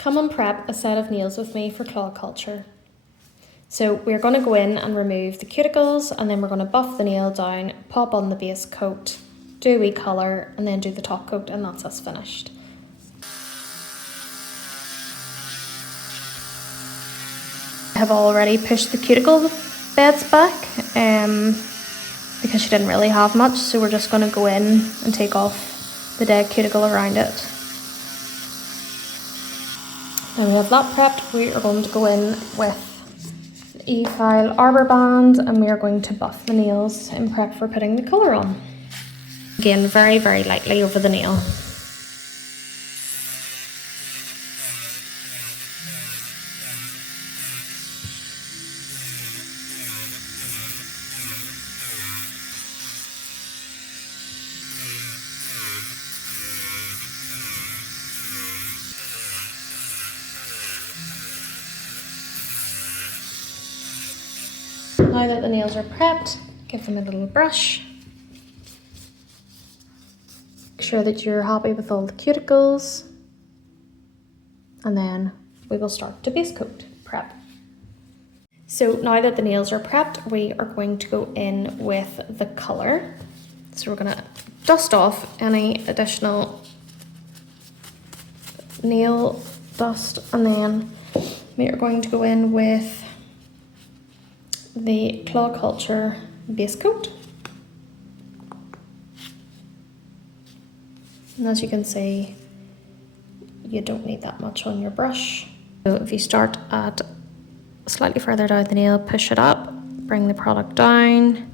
Come and prep a set of nails with me for claw culture. So we're going to go in and remove the cuticles, and then we're going to buff the nail down, pop on the base coat, do a wee colour, and then do the top coat, and that's us finished. I have already pushed the cuticle beds back because she didn't really have much, so we're just going to go in and take off the dead cuticle around it. Now we have that prepped, we are going to go in with the E-File arbor band, and we are going to buff the nails in prep for putting the colour on. Again, very, very lightly over the nail. Now that the nails are prepped, give them a little brush. Make sure that you're happy with all the cuticles. And then we will start to base coat prep. So now that the nails are prepped, we are going to go in with the colour. So we're going to dust off any additional nail dust, and then we are going to go in with the Claw Culture base coat. And as you can see, you don't need that much on your brush. So if you start at slightly further down the nail, push it up, bring the product down,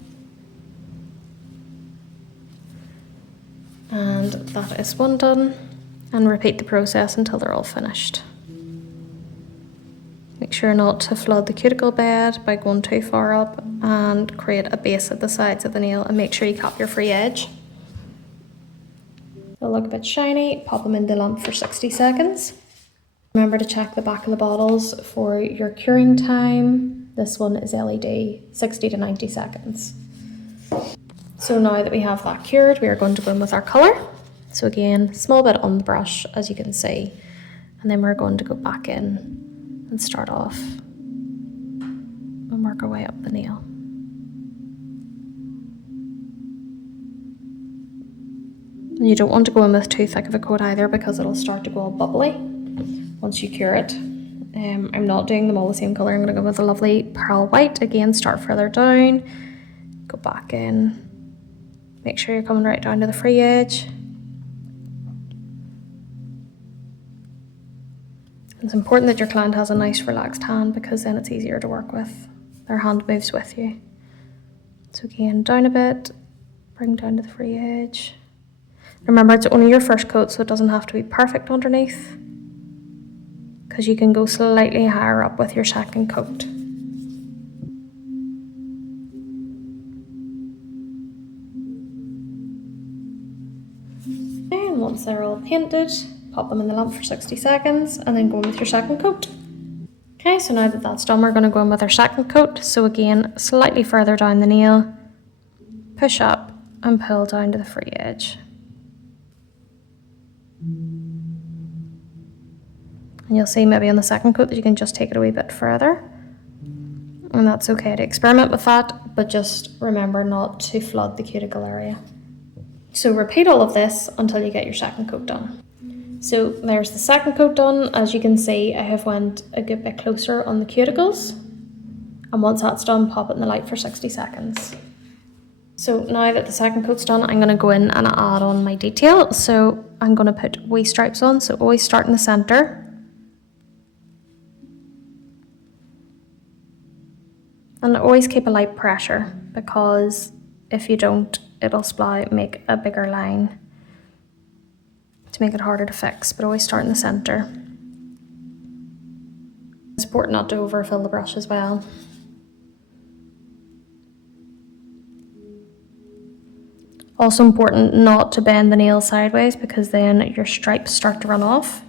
and that is one done, and repeat the process until they're all finished. Make sure not to flood the cuticle bed by going too far up, and create a base at the sides of the nail, and make sure you cap your free edge. They'll look a bit shiny, pop them in the lamp for 60 seconds. Remember to check the back of the bottles for your curing time. This one is LED, 60 to 90 seconds. So now that we have that cured, we are going to go in with our colour. So again, small bit on the brush, as you can see, and then we're going to go back in and start off and work our way up the nail. And you don't want to go in with too thick of a coat either, because it'll start to go all bubbly once you cure it. I'm not doing them all the same colour. I'm going to go with a lovely pearl white. Again, start further down, go back in, make sure you're coming right down to the free edge. It's important that your client has a nice relaxed hand, because then it's easier to work with. Their hand moves with you. So again, down a bit, bring down to the free edge. Remember, it's only your first coat, so it doesn't have to be perfect underneath, because you can go slightly higher up with your second coat. And once they're all painted, pop them in the lamp for 60 seconds, and then go in with your second coat. Okay, so now that that's done, we're going to go in with our second coat. So again, slightly further down the nail, push up and pull down to the free edge. And you'll see maybe on the second coat that you can just take it a wee bit further. And that's okay to experiment with that, but just remember not to flood the cuticle area. So repeat all of this until you get your second coat done. So there's the second coat done. As you can see, I have went a good bit closer on the cuticles. And once that's done, pop it in the light for 60 seconds. So now that the second coat's done, I'm going to go in and add on my detail. So I'm going to put wee stripes on. So always start in the centre. And always keep a light pressure, because if you don't, it'll make a bigger line to make it harder to fix, but always start in the centre. It's important not to overfill the brush as well. Also important not to bend the nail sideways, because then your stripes start to run off.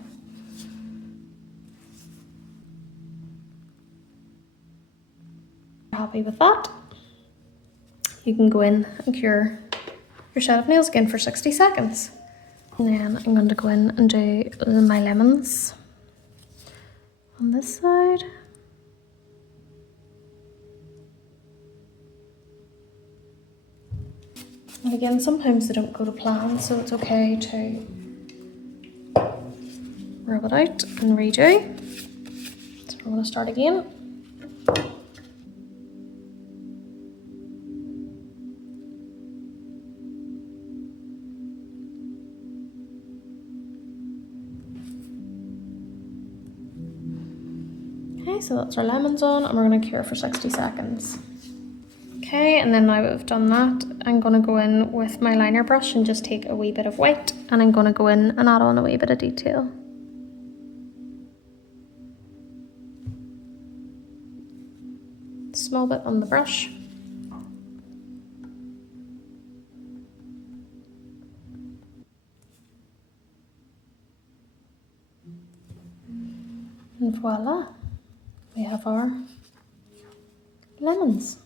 Happy with that, you can go in and cure your set of nails again for 60 seconds. And then I'm going to go in and do my lemons. on this side. And again, sometimes they don't go to plan, so it's okay to rub it out and redo. So we're going to start again. Okay, so that's our lemons on, and we're going to cure for 60 seconds. Okay, and then now that we've done that, I'm going to go in with my liner brush and just take a wee bit of white, and I'm going to go in and add on a wee bit of detail. Small bit on the brush. And voila, we have our lemons.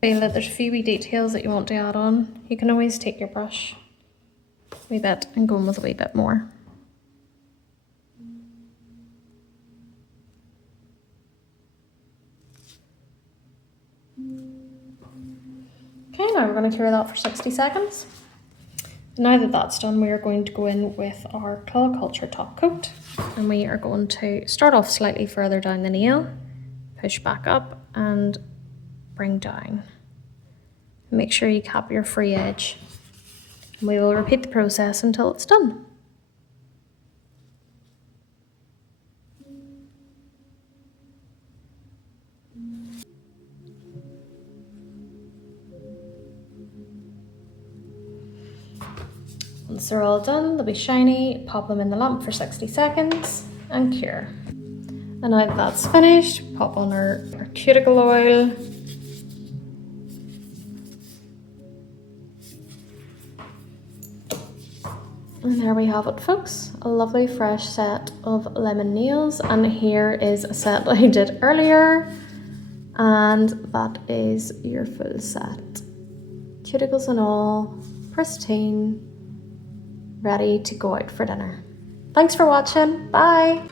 Feel that there's a few wee details that you want to add on, you can always take your brush a wee bit and go in with a wee bit more. Okay, now we're going to cure that for 60 seconds. Now that that's done, we are going to go in with our Claw Culture top coat, and we are going to start off slightly further down the nail, push back up and bring down. Make sure you cap your free edge. And we will repeat the process until it's done. Once they're all done, they'll be shiny, pop them in the lamp for 60 seconds and cure. And now that that's finished, pop on our cuticle oil. And there we have it, folks, a lovely fresh set of lemon nails. And here is a set I did earlier, and that is your full set. Cuticles and all, pristine, ready to go out for dinner. Thanks for watching, bye!